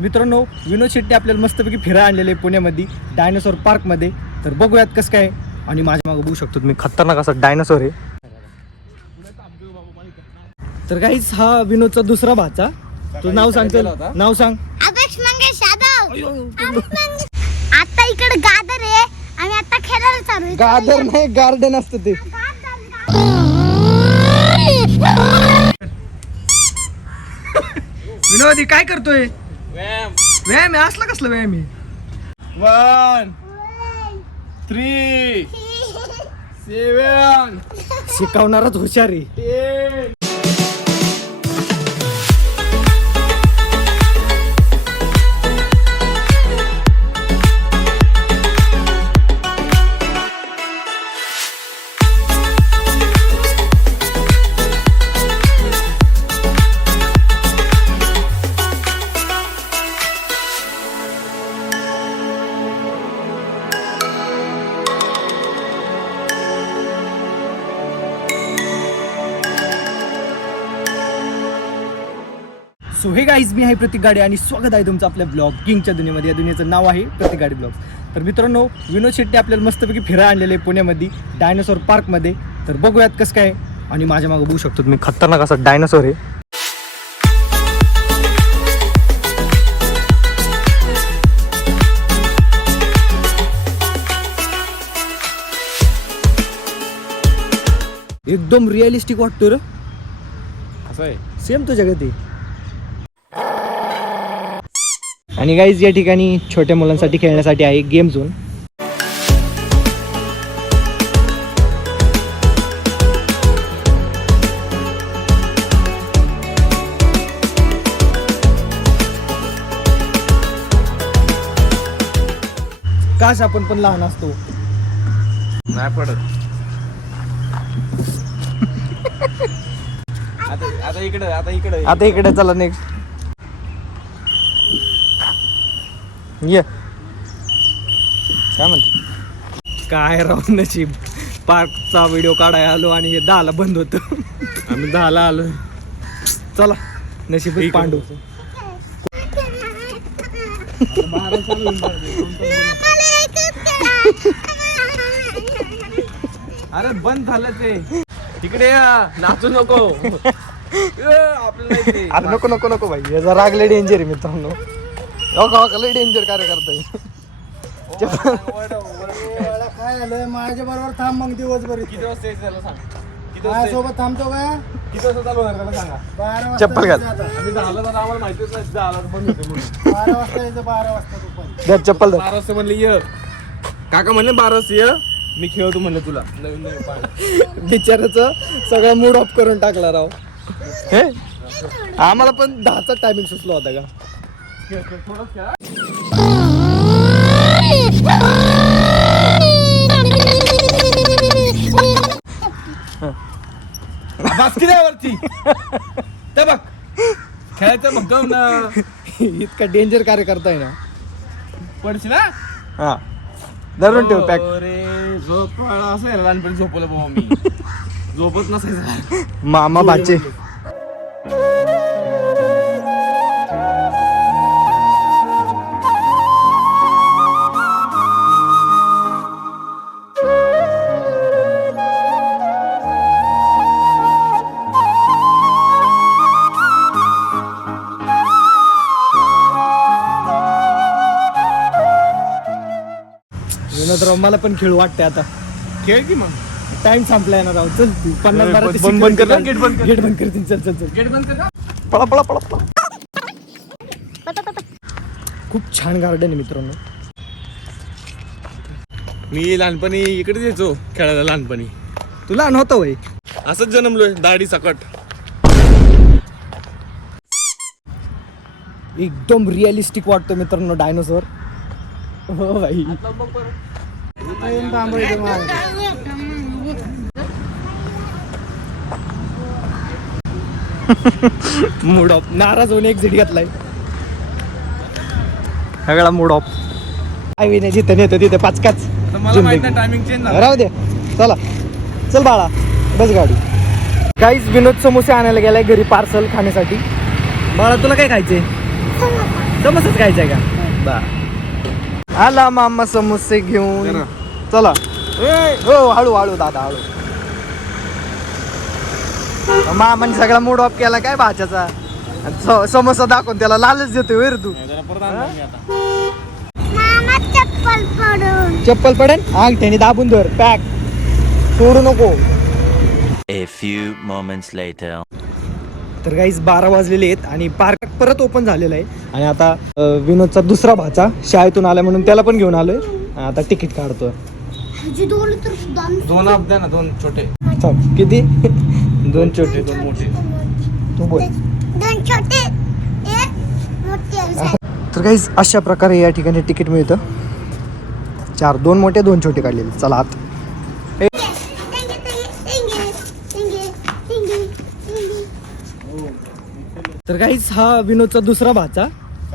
मित्रांनो, विनोद शेट्टी आपल्याला मस्तपैकी फिरायला आणलेले पुण्यामध्ये डायनासोर पार्कमध्ये. तर बघूयात कसं काय. आणि माझ्या मागे बघू शकतो तुम्ही खतरनाक असा डायनासोर आहे. तर काहीच हा विनोदचा दुसरा भाचा. तू नाव सांग, नाव सांग. अपेक्ष मंगेश यादव. आता इकडे गादर आहे. आम्ही आता खेळायला चालू आहे. गार्डन नाही, गार्डन असतं ते. विनोदी काय करतोय? व्यायाम आहे. असला कसला व्यायाम आहे? 1 3 7 शिकवणारच हुशार आहे. 8 सो हे गाईज, मी आहे प्रतीक गाडे आणि स्वागत आहे तुमचं आपल्या ब्लॉगिंगच्या दुनियेमध्ये. या दुनियेचं नाव आहे प्रतीक गाडे ब्लॉग. तर मित्रांनो, विनोद शेट्टी आपल्याला मस्तपैकी फिरायला आणलेले पुण्यामध्ये डायनासोर पार्कमध्ये. तर बघूयात कसं काय. आणि माझ्या मागे बघू शकतो तुम्ही खतरनाक असा डायनासोर आहे. एकदम रिअलिस्टिक वाटतो रे. असं आहे. सेम तुझ्या गती. आणि गाईज, या ठिकाणी छोट्या मुलांसाठी खेळण्यासाठी आहे गेम झोन. काश आपण पण लहान असतो. नाही पडत. आता इकडे चला नेक्स्ट. ये काय म्हणते? काय राव नशीब. पार्कचा व्हिडिओ काढायला आलो आणि हे 10ला बंद होतं. आम्ही 10ला आलो. चला, नशीब पांडू. अरे बंद झालं ते. तिकडे या, नाचू नको. आपल्याला अरे नको नको नको भाई, याचा राग लय डेंजर आहे मित्रांनो. लय डेंजर कार्य करताय. काय झालं माझ्या बरोबर थांब मग दिवसभर. किती वाजता यायचं सांग. सोबत थांबतो का? किती वाजता चालू होणार त्याला सांगा. 12 वाजता. चप्पल घाल. आम्ही 10ला तर आम्हाला माहितीच नाही 10ला बंद होते म्हणून. 12 वाजता यायचं. 12 वाजता दुपारी. चप्पल 12 वाजता म्हणले ये. काका म्हणले 12 वाजता ये, मी खेळतो म्हणलं तुला. नवीन नवीन पाहिजे. बिचाराचं सगळं मूड ऑफ करून टाकला राव. हे आम्हाला पण 10चा टायमिंग सुचला होता का? थोडंच खेळा. बास्की वरती ते बघ खेळायचं बघतो ना. इतका डेंजर कार्य करताय ना. पडशी ना. हा, धरून ठेव पॅक. अरे झोप असं आहे. लहानपणी झोपलं बाबा मी. झोपत नसायचं. मामा भाचे. विनोदराव, मला पण खेळ वाटते आता. खेळ की मग. टाइम संपलाय ना राव. चल 50-12 बंद कर ना, गेट बंद कर. गेट बंद करतील. चल चल चल. गेट बंद कर ना. पळा पळा पळा पळा. खूप छान गार्डन आहे मित्रांनो. मी लहानपणी इकडेच यायचो खेळायला. लहानपणी तू लहान होता वय. असंच जन्मलोय दाढी सकट. एकदम रिअलिस्टिक वाटतो मित्रांनो डायनोसॉर. हो भाई. Mood off. नाराज होऊन एक्झिट घेतलाय. सगळा मूड ऑफ. आई नाही जिथं नेतो तिथे पाचकाच. मला माहित नाही टायमिंग चेंज झाला. राहू दे. चला चल बाळा, बस गाडी. काहीच विनोद समोसे आणायला गेलाय घरी पार्सल खाण्यासाठी. बाळा तुला काय खायचंय? समोसाच खायचंय का बा आला मामा समोसे घेऊन जरा. चला हो हळू हळू दादा हळू मामाने सगळा मूड ऑफ केला काय भाच्याचा आणि समोसा दाखवून त्याला लालच देतोय वर तू जरा परत आणणार मी आता. मामा चप्पल पडून चप्पल पडेल अंगठ्याने दाबून धर पॅक सोडू नको. A few moments later. तर गाईज 12 वाजलेले आहेत आणि पार्क परत ओपन झालेलं आहे आणि आता विनोदचा दुसरा भाचा शाळेतून आला म्हणून त्याला पण घेऊन आलोय आता तिकीट काढतोय. हजी दोन तर सुद्धा दोन आप द्या ना, दोन छोटे. चल, किती 2 छोटे दोन मोठे. तू बोल. दोन छोटे एक मोठे तर गाईज अशा प्रकारे या ठिकाणी तिकीट मिळतं 4 2 मोठे 2 छोटे काढलेले. चला आत. तर गाईज हा विनोदचा दुसरा भाचा.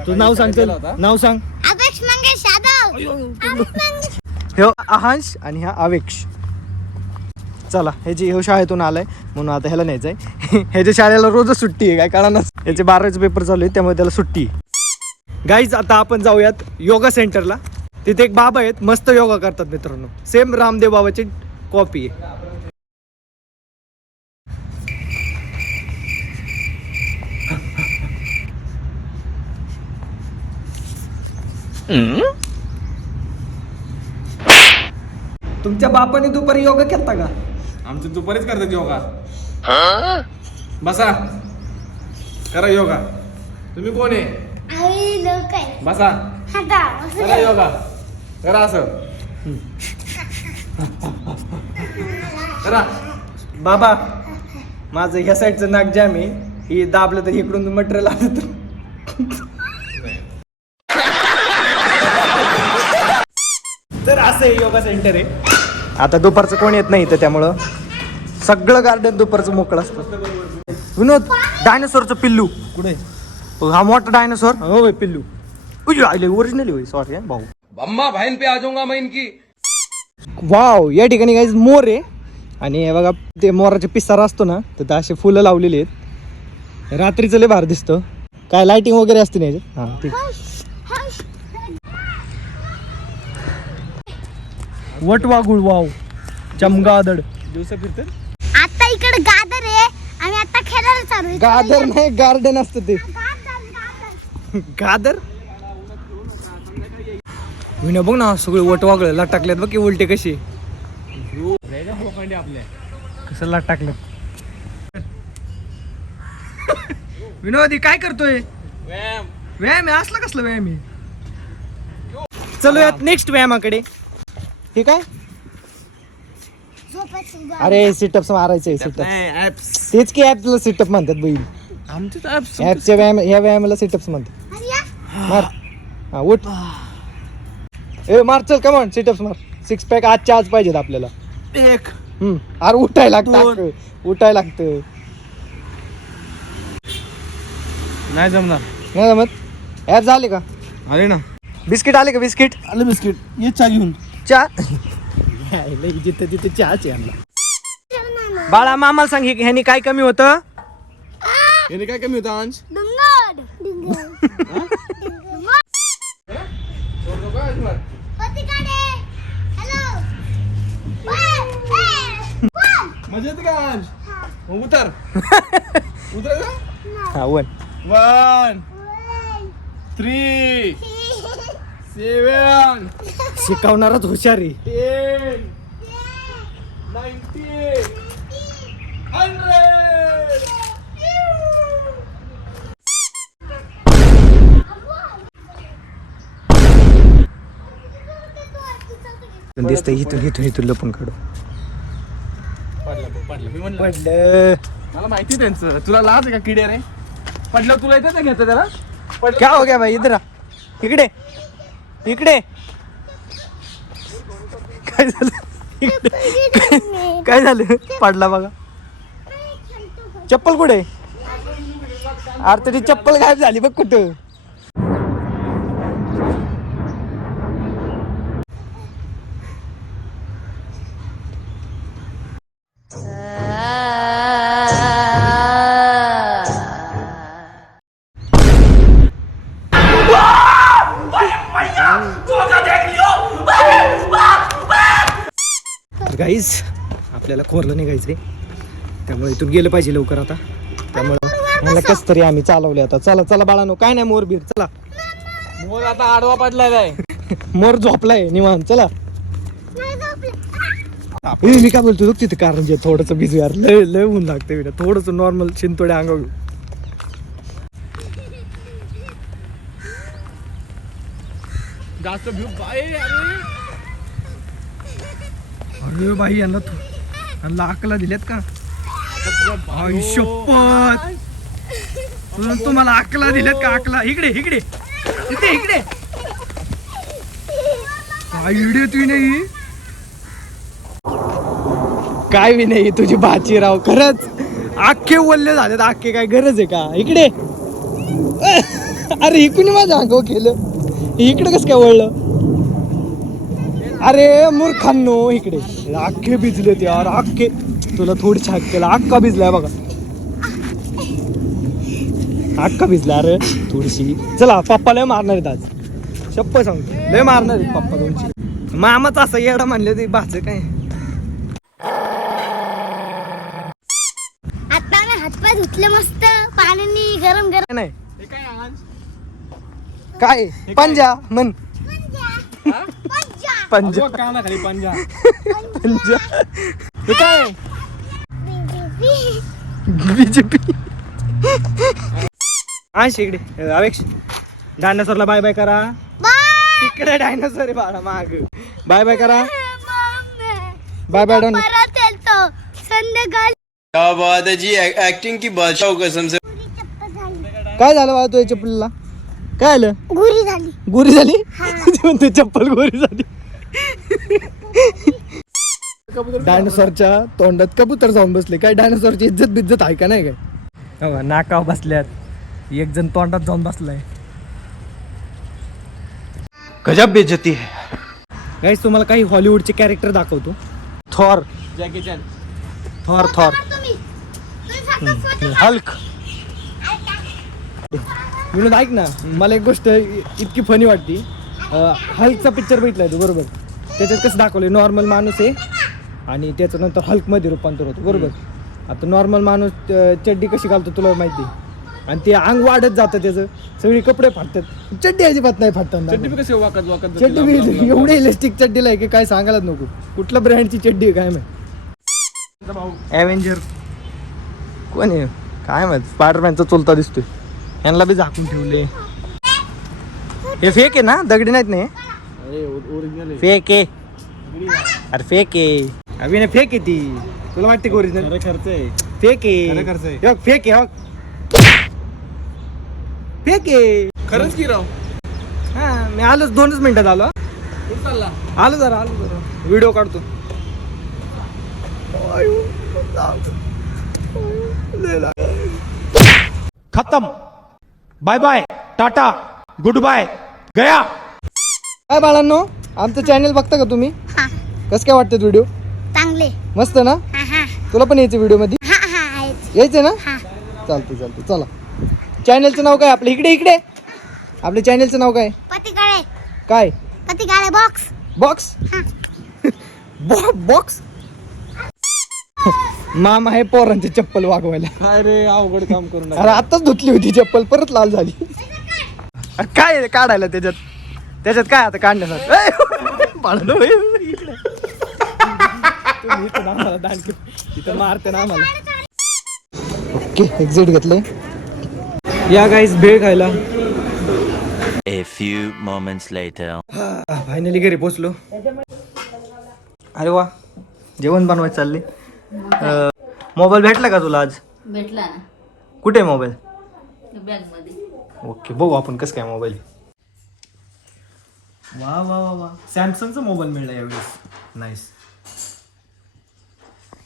तू नाव सांग गेला होता? नाव सांग. अपेक्ष मंगेश यादव हे अहांश आणि हा आवेश. चला ह्याची ह्यो शाळेतून आलाय म्हणून आता ह्याला न्यायचंय. ह्याच्या शाळेला रोजच सुट्टी आहे काय कळणार. ह्याचे 12वीचे पेपर चालू आहे त्यामुळे त्याला सुट्टी. गाईज आता आपण जाऊयात योगा सेंटरला. तिथे एक बाबा आहेत मस्त योगा करतात मित्रांनो. सेम रामदेव बाबाची कॉपी आहे. तुमच्या बापाने दुपारी योगा केलता का? आमच्या दुपारीच करतात योगा. बसा करा योगा. तुम्ही कोण आहे? आई लोक आहे बसा हाता करा योगा. करा असं करा. बाबा माझं ह्या साईडचं नाक जाम आहे. ही दाबलं तर इकडून मटेरियल आलं तर. तर असं आहे योगा सेंटर आहे. आता दुपारचं कोण येत नाही तर त्यामुळं सगळं गार्डन दुपारचं मोकळं असतं. विनोद डायनोसॉरचं पिल्लू कुठे? हा मोठा डायनोसॉर हो पिल्लू. आले ओरिजिनली होय सॉरी भाऊ. अम्मा बहन पे आ जाऊंगा मैं इनकी. वाव या ठिकाणी काही मोर आहे आणि हे बघा ते मोराचे पिसारा असतो ना तर असे फुलं लावलेली आहेत. रात्रीचं लय भार दिसतं. काय लाइटिंग वगैरे असते ना याच्यात. हा ठीक. वटवाघूळ वाव चमगादड दिवसा फिरतात. आता इकडे गादर आहे आम्ही आता खेळायला चालू आहे. गादर नाही गार्डन असतं ते. गादर विनय बघ ना सगळे वटवाघळ लाट टाकलेत बघ की उलटे कसे आपल्या कसं लाट टाकलं. विनोदी काय करतोय? व्यायाम आहे असला कसला व्यायाम आहे. चलूयात नेक्स्ट व्यायामाकडे. ठीक आहे. झोपायचं उभं. अरे सिटअप्स मारायचे सिटअप्स तेच की ऍपला सिटअप म्हणतात बैल. आमचेच ऍपच्या व्यायाम ह्या व्यायामाला सिटअप्स म्हणतात. अरे या. मार हा उठ ए मार चल कमॉन सिटअप्स मार. 6 पॅक आजच्या आज पाहिजेत आपल्याला. एक अरे उठायला लागतं उठायला लागतं. नाही जमणार. नाही जमत. ऍप झाले का? अरे ना बिस्किट आले का? बिस्किट आलं बिस्किट. ये चहा घेऊन. चहा जिथे तिथे चहाच आहे आणला. बाळा मामाला सांग ह्यानी काय कमी होतं? याने काय कमी होतं अंश? डुंगर पती काढे. हॅलो मजा येते का अंश? मग उतर उतर का? हा वन 1 3 7 शिकवणारच हुशार आहे. 10 90 100. दिसतं इथून लपून काढू. पडलं मी म्हणलं पडलं मला माहिती त्यांचं. तुला लाज आहे का किडे रे? पडलं तुला येतं ना घेतं त्याला. क्या हो गया भाई इधर आ. इकडे इकडे काय झालं? इकडे. काय झालं? पडला बघा. चप्पल कुठे? अरे तरी चप्पल गायब झाली बघ कुठं. गाईज आपल्याला खोरलं निघायचंय, त्यामुळे इथून गेलं पाहिजे लवकर आता. त्यामुळे मला कस तरी आम्ही चालवले आता. चला चला बाळानो, काय नाही मोर बीर, चला. मोर आता आडवा पडलाय आहे. मोर झोपलाय निवांत, चला. मी काय बोलतो बघ तिथे कारंजे थोडंसं भिजू यार, लय लय ऊन लागतं थोडस नॉर्मल शिंतोडे अंगावर. जास्त भीव अरे बाई यांना अकला दिल्यात का? आई शपथ, तुम्हाला अकला दिल्यात का? अकला इकडे इकडे इकडे इकडे. काय व्हिडिओ तू नाही, काय बी नाही तुझी भाची राव, खरंच अख्खे वल्ले झालेत अख्खे. काय गरज आहे का? इकडे. अरे इकडे माझं अंगावर केलं, इकडे कसं काय वळलं? अरे मूर्खांनो, इकडे अख्खे भिजलेत यार अख्खे. तुला थोडी छाक केला, अख्खा भिजलाय बघा, अख्खा भिजला. अरे थोडीशी. चला पप्पा लय मारणार आहेत आज, शप्प सांगतो लय मारणार आहेत पप्पा तुमची. मामाच असं येडा म्हणले ते भाज काय. आता ना हातपाय धुतले मस्त पाण्याने गरम गरम. नाही काय पंजा म्हण, पंजा काना खाली पंजा. पंजा हे काय? बीजेपी. हा शेकडे अवेक्ष, डायनासोरला बाय बाय करा. तिकडे डायनासोर आहे बाळा माग. बाय बाय करा, बाय बाय. डॉन परत येतो संध्याकाळी. क्या बात है जी, एक्टिंग की बादशाह हो कसम से. काय झालं बाळा तुझ्या चप्पलला? काय आलं? गुरी झाली. गोरी झाली? म्हणते चप्पल गोरी झाली. डायनासोरच्या तोंडात कबूतर जाऊन बसले. काय डायनासोरची इज्जत बिज्जत आहे का नाही काय? नाकाव बसल्यात, एक जण तोंडात जाऊन बसलाय. गजब बेइज्जती है. गाईस तुम्हाला काही हॉलिवूडचे कॅरेक्टर दाखवतो. Thor, Jackie Chan. Thor, Thor, Hulk. Vinod ऐक ना, मला एक गोष्ट इतकी फनी वाटती. हल्कचा पिक्चर बघितलाय तू बरोबर? त्याच्यात कसं दाखवलंय, नॉर्मल माणूस आहे आणि त्याच्यानंतर हल्कमध्ये रूपांतर होतं बरोबर. आता नॉर्मल माणूस चड्डी कशी घालतो तुला माहिती, आणि ते अंग वाढत जातं त्याचं, सगळी कपडे फाटतात. चड्डी अजिबात नाही फाटतात. चड्डी कशी वाकत वाकत चड्डी बी एवढे इलेस्टिक चड्डीला आहे की काय सांगायलाच नको. कुठल्या ब्रँडची चड्डी आहे काय माहिती. ॲव्हेंजर कोण आहे काय माहित, स्पायडरमॅनचा चुलता दिसतोय. यांना बी झाकून ठेवले. हे फेक आहे ना, दगडी नाहीत नाही, ओरिजिनल फेक आहे. अरे फेक आहे, अभिनय फेक आहे ती. तुला वाटते का ओरिजिनल? खर्च आहे. फेक आहे, खर्च आहे. हे फेक आहे, फेक आहे. खरंच की राव. हा मी आलोच, 2च मिनिटात आलो. कुठं चालला? आलो जरा व्हिडिओ काढतो. खत्म, bye bye, tata, goodbye, गया. काय बाळांनो, आमचं चॅनल बघता का तुम्ही? हा कसं काय वाटतं व्हिडिओ? चांगले. मस्त ना? हा हा तुला पण यायचं व्हिडिओ मध्ये? हा हा आहेत. यायचं ना? हा चालते चालते. चला, चॅनलचं नाव काय आपलं? इकडे इकडे. आपल्या चॅनलचं नाव काय? पतिकाळे. काय? पतिकाळे बॉक्स. बॉक्स. बॉक्स. मामा आहे पोरांची चप्पल वागवायला. काय रे अवघड काम करून अरे आताच धुतली होती चप्पल, परत लाल झाली. अरे काय आहे काढायला त्याच्यात? त्याच्यात काय आता काढण्यासाठी? बाळांनो, इकडे. तुम्ही इथं ना आम्हाला दांडकी, इथं मारते ना आम्हाला. ओके, एक्झिट घेतलंय. या गाईस भेळ खायला. A few moments later. Finally घरी पोचलो. अरे वा, जेवण बनवायचं चालले. मोबाईल भेटला का तुला आज? भेटला ना कुठे मोबाईल? बॅग मध्ये. ओके, बघू आपण कसं काय मोबाईल. वा वा वा वा, सॅमसंगचा मोबाईल मिळला यावेळेस. नाईस.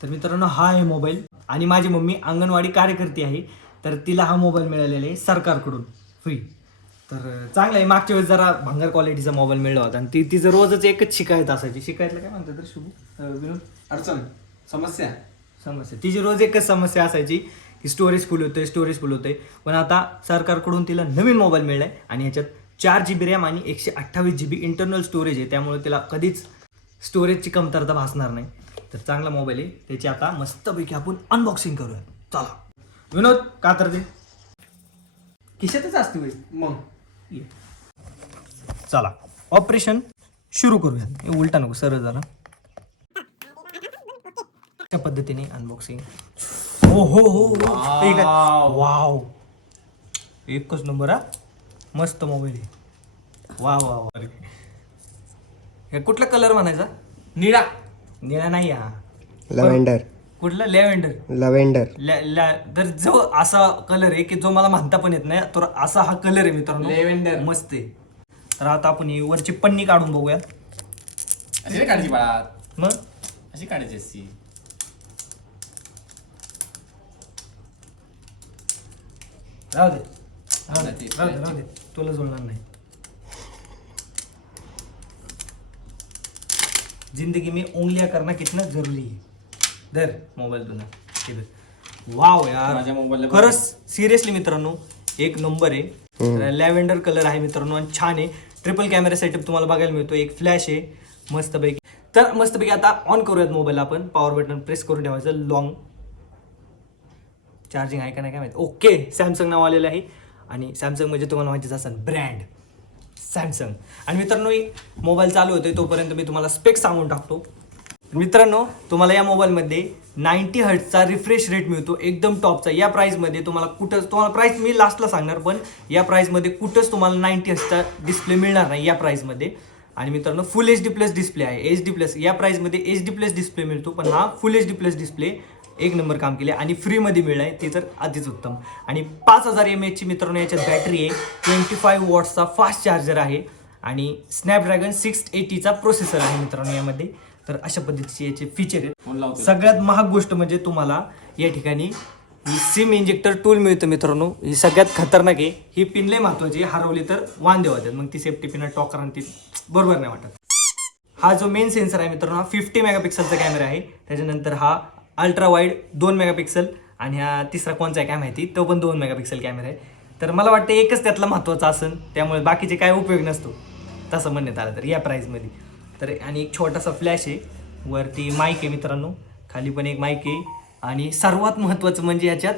तर मित्रांनो, हा आहे मोबाईल. आणि माझी मम्मी अंगणवाडी कार्यकर्ती आहे, तर तिला हा मोबाईल मिळालेला आहे सरकारकडून फ्री. तर चांगलं आहे. मागच्या वेळेस जरा भंगार क्वालिटीचा मोबाईल मिळला होता आणि तिचं रोजच एकच शिकायत असायची. शिकायतला काय म्हणतात तर शुभ विनोद? अडचण, समस्या. तिची रोज एकच समस्या असायची की स्टोरेज फुल होतंय. पण आता सरकारकडून तिला नवीन मोबाईल मिळालाय आणि ह्याच्यात 4 GB रॅम आणि 128 GB इंटरनल स्टोरेज आहे. त्यामुळे तिला कधीच स्टोरेजची कमतरता भासणार नाही. तर चांगला मोबाईल आहे, त्याची आता मस्तपैकी आपण अनबॉक्सिंग करूया. चला विनोद का तर ते खिशातच असते होय. मग ये. चला ऑपरेशन सुरू करूया. हे उलटा नको, सरळ झाला. त्या पद्धतीने अनबॉक्सिंग. हो हो हो ठीक आहे. वाव, एकच नंबर हा, मस्त मोबाईल आहे. वा वा वा. हे कुठला कलर म्हणायचा? निळा. निळा नाही हा, लव्हेंडर. कुठला? लॅव्हेंडर. लव्हेंडर. तर जो असा कलर आहे की जो मला म्हणता पण येत नाही, तर असा हा कलर आहे मित्रांनो. Lavender. मस्त आहे. तर आता आपण ही वरची पन्नी काढून बघूया. अशी नाही काढायची बाळा, मग अशी काढायची असती. राहू दे, राहू दे, तुला जुळणार नाही. जिंदगी में उंगलियां करना कितना जरुरी है. धर मोबाईल तुला. वाव यार, माझ्या मोबाईलला खरंच सिरियसली मित्रांनो एक नंबर आहे. लॅव्हेंडर कलर आहे मित्रांनो आणि छान आहे. ट्रिपल कॅमेरा सेटअप तुम्हाला बघायला मिळतो. एक फ्लॅश आहे मस्तपैकी. तर मस्तपैकी आता ऑन करूयात मोबाईल. आपण पॉवर बटन प्रेस करून ठेवायचं. लॉंग चार्जिंग आहे का नाही काय माहिती. ओके, सॅमसंग नाव आलेलं आहे आणि सॅमसंग म्हणजे तुम्हाला माहितीच असेल ब्रँड सॅमसंग. आणि मित्रांनो मोबाईल चालू होते तोपर्यंत मी तुम्हाला स्पेक्स सांगून टाकतो. मित्रांनो तुम्हाला या मोबाईलमध्ये 90 हर्ट्जचा रिफ्रेश रेट मिळतो, एकदम टॉपचा. या प्राईसमध्ये तुम्हाला प्राईस मी लास्टला सांगणार, पण या प्राईसमध्ये कुठंच तुम्हाला 90 हर्ट्जचा डिस्प्ले मिळणार नाही या प्राईसमध्ये. आणि मित्रांनो फुल HD प्लस डिस्प्ले आहे. HD प्लस या प्राईसमध्ये HD प्लस डिस्प्ले मिळतो, पण हा फुल HD प्लस डिस्प्ले एक नंबर काम केले आणि फ्रीमध्ये मिळालं आहे, ते तर अतिच उत्तम. आणि 5000 mAh ची मित्रांनो याच्यात बॅटरी आहे. 25 वॉट्सचा फास्ट चार्जर आहे आणि स्नॅपड्रॅगन 680चा प्रोसेसर आहे मित्रांनो यामध्ये. तर अशा पद्धतीचे याचे फीचर आहेत. सगळ्यात महाग गोष्ट म्हणजे तुम्हाला या ठिकाणी ही सिम इंजेक्टर टूल मिळतं मित्रांनो. ही सगळ्यात खतरनाक आहे. ही पिन लय महत्वाची, हरवली तर वांदे होतात, मग ती सेफ्टी पिन टॉकर आणि ती बरोबर नाही वाटत. हा जो मेन सेन्सर आहे मित्रांनो, हा 50 मेगापिक्सलचा कॅमेरा आहे. त्याच्यानंतर हा अल्ट्रा वाईड 2 मेगापिक्सल आणि हा तिसरा कोणचा आहे काय माहिती, तो पण 2 मेगापिक्सल कॅमेरा आहे. तर मला वाटतं एकच त्यातला महत्त्वाचा असेल, त्यामुळे बाकीचे काय उपयोग नसतो तसं म्हणण्यात आलं तर या प्राईजमध्ये. तर आणि एक छोटासा फ्लॅश आहे, वरती माईक आहे मित्रांनो, खाली पण एक माईक आहे. आणि सर्वात महत्त्वाचं म्हणजे याच्यात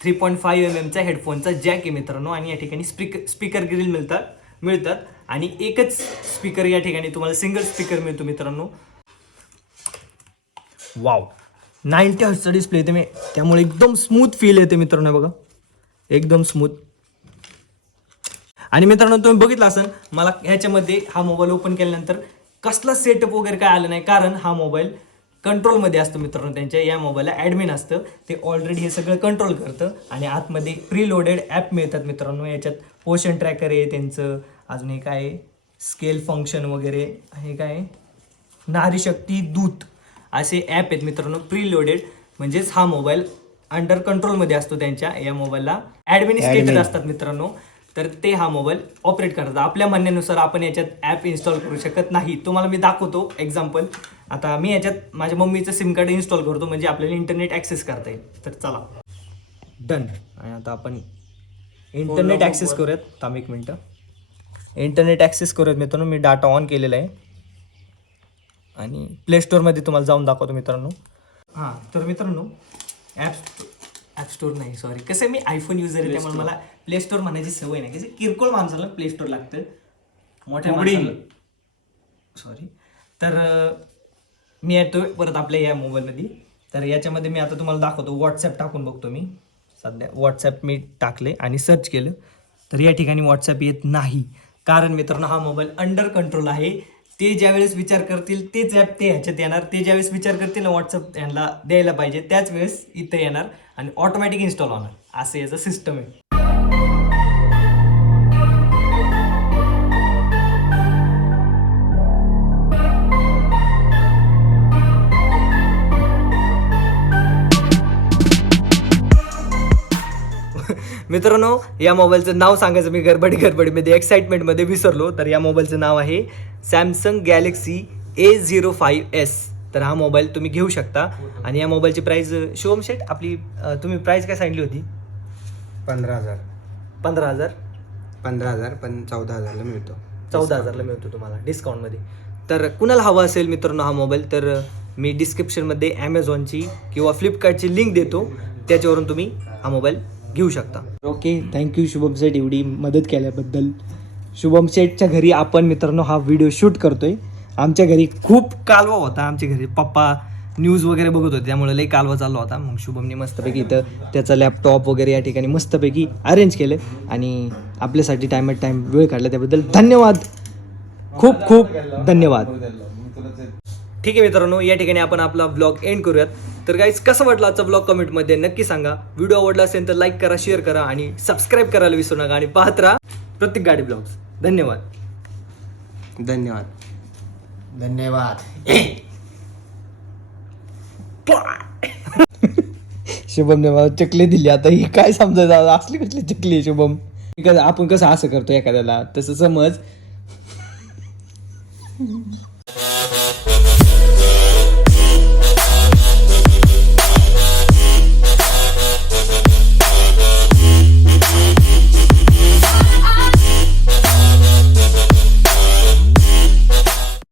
3.5 mm हेडफोनचा जॅक आहे मित्रांनो. आणि या ठिकाणी स्पीकर ग्रिल मिळतात आणि एकच स्पीकर या ठिकाणी तुम्हाला सिंगल स्पीकर मिळतो मित्रांनो. वाव, 90 हर्ट्जचा डिस्प्ले येते त्यामुळे एकदम स्मूथ फील येते मित्रांनो. बघा एकदम स्मूथ. आणि मित्रांनो तुम्ही बघितलं असेल, मला ह्याच्यामध्ये हा मोबाईल ओपन केल्यानंतर कसला सेटअप वगैरे काय आलं नाही, कारण हा मोबाईल कंट्रोलमध्ये असतो मित्रांनो. त्यांच्या या मोबाईलला ॲडमिन असतं, ते ऑलरेडी हे सगळं कंट्रोल करतं. आणि आतमध्ये प्रीलोडेड ॲप मिळतात मित्रांनो. याच्यात पोषण ट्रॅकर आहे त्यांचं, अजून हे काय स्केल फंक्शन वगैरे, हे काय नारी शक्ती दूत असे ॲप आहेत मित्रांनो प्रीलोडेड. म्हणजेच हा मोबाईल अंडर कंट्रोलमध्ये असतो त्यांच्या. या मोबाईलला ॲडमिनिस्ट्रेटर असतात मित्रांनो, तर ते हा मोबाईल ऑपरेट करतात. आपल्या म्हणण्यानुसार आपण याच्यात ॲप इन्स्टॉल करू शकत नाही. तुम्हाला मी दाखवतो एक्झाम्पल. आता मी याच्यात माझ्या मम्मीचं सिम कार्ड इन्स्टॉल करतो, म्हणजे आपल्याला इंटरनेट ॲक्सेस करता येईल. तर चला डन. आणि आता आपण इंटरनेट ॲक्सेस करूयात. थांब एक मिनटं, इंटरनेट ॲक्सेस करूयात मित्रांनो. मी डाटा ऑन केलेला आहे आणि प्ले स्टोअरमध्ये तुम्हाला जाऊन दाखवतो मित्रांनो. हां तर मित्रांनो ॲप स्टोअर नाही, सॉरी, कसं मी आयफोन युजर आहे त्यामुळे मला प्ले स्टोअर म्हणायची सवय नाही. कसं किरकोळ माणसाला प्ले स्टोअर लागतं, मोठ्या माणसाला सॉरी. तर मी येतो परत आपल्या या मोबाईलमध्ये. तर याच्यामध्ये मी आता तुम्हाला दाखवतो. व्हॉट्सॲप टाकून बघतो मी. सध्या व्हॉट्सॲप मी टाकले आणि सर्च केलं तर या ठिकाणी व्हॉट्सॲप येत नाही, कारण मित्रांनो हा मोबाईल अंडर कंट्रोल आहे. ते ज्यावेळेस विचार करतील तेच ॲप ते ह्याच्यात येणार. ते ज्यावेळेस विचार करतील व्हॉट्सअप यांना द्यायला पाहिजे, त्याच वेळेस इथं येणार आणि ऑटोमॅटिक इन्स्टॉल होणार. असं याचं सिस्टम आहे. मित्रांनो या मोबाईलचं नाव सांगायचं मी गडबडीमध्ये एक्साइटमेंटमध्ये विसरलो. तर या मोबाईलचं नाव आहे सॅमसंग गॅलेक्सी A05s. तर हा मोबाईल तुम्ही घेऊ शकता. आणि या मोबाईलची प्राईस शुभम शेट आपली तुम्ही प्राईस काय सांगितली होती? 15,000. 15,000 पण 14,000ला मिळतो. 14,000ला मिळतो तुम्हाला डिस्काउंटमध्ये. तर कुणाला हवा असेल मित्रांनो हा मोबाईल तर मी डिस्क्रिप्शनमध्ये ॲमेझॉनची किंवा फ्लिपकार्टची लिंक देतो, त्याच्यावरून तुम्ही हा मोबाईल घेऊ शकता. ओके, थँक्यू शुभम शेठ एवढी मदत केल्याबद्दल. शुभम शेठच्या घरी आपण मित्रांनो हा व्हिडिओ शूट करतोय. आमच्या घरी खूप कालवा होता, आमच्या घरी पप्पा न्यूज वगैरे बघत होते, त्यामुळे लई कालवा चालला होता. मग शुभमने मस्तपैकी इथं त्याचा लॅपटॉप वगैरे या ठिकाणी मस्तपैकी अरेंज केलं आणि आपल्यासाठी टाईम वेळ काढला, त्याबद्दल धन्यवाद, खूप खूप धन्यवाद. ठीक आहे मित्रांनो, या ठिकाणी आपण आपला ब्लॉग एंड करूयात. तर गाईज कसा वाटला आजचा ब्लॉग कमेंटमध्ये नक्की सांगा. व्हिडिओ आवडला असेल तर लाईक करा, शेअर करा आणि सबस्क्राईब करायला विसरू नका आणि पाहत राहा प्रत्येक गाडी ब्लॉग्स. धन्यवाद. धन्यवाद. शुभमने मला चकली दिली. आता ही काय समजायचं, असली कसली चकली आहे शुभम? आपण कसं असं करतो एखाद्याला, तसं समज.